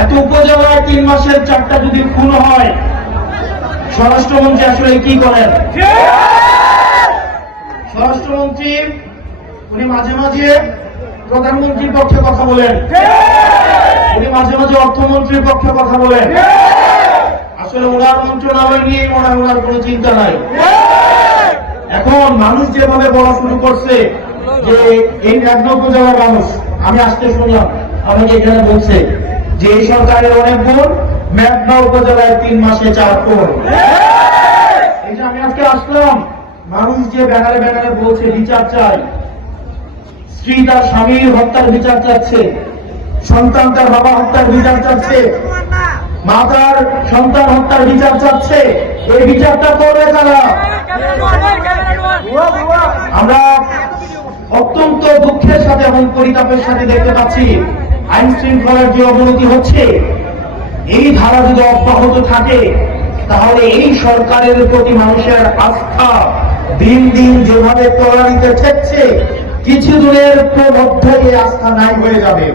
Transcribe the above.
এত উপজেলায় 3 মাসের 4টা যদি খুন হয়, স্বরাষ্ট্রমন্ত্রী আসলে কি করেন? স্বরাষ্ট্রমন্ত্রী উনি মাঝে মাঝে প্রধানমন্ত্রীর পক্ষে কথা বলেন, উনি মাঝে মাঝে অর্থমন্ত্রীর পক্ষে কথা বলেন। আসলে ওনার মন্ত্রণালয় নিয়ে মনে হয় ওনার কোনো চিন্তা নাই। এখন মানুষ যেভাবে বলা শুরু করছে যে এই 1 উপজেলার মানুষ, আমি আসতে শুনলাম আমাকে এখানে বলছে যে এই সরকারের অনেক গুণ, মেঘনা উপজেলায় 3 মাসে 4 খুন। এই যে আমি আজকে আসলাম, মানুষ যে ব্যানারে ব্যানারে বলছে বিচার চাই, স্ত্রী তার স্বামীর হত্যার বিচার চাচ্ছে, সন্তান তার বাবা হত্যার বিচার চাচ্ছে, মা তার সন্তান হত্যার বিচার চাচ্ছে। এই বিচারটা করবে কারা? আমরা অত্যন্ত দুঃখের সাথে এবং পরিতাপের সাথে দেখতে পাচ্ছি আইন শৃঙ্খলার যে অবনতি হচ্ছে। এই ধারা যদি অব্যাহত থাকে তাহলে এই সরকারের প্রতি মানুষের আস্থা দিন দিন যেভাবে তলানিতে ঠেকছে, কিছু দূরের মধ্যে এই আস্থা নাই হয়ে যাবে।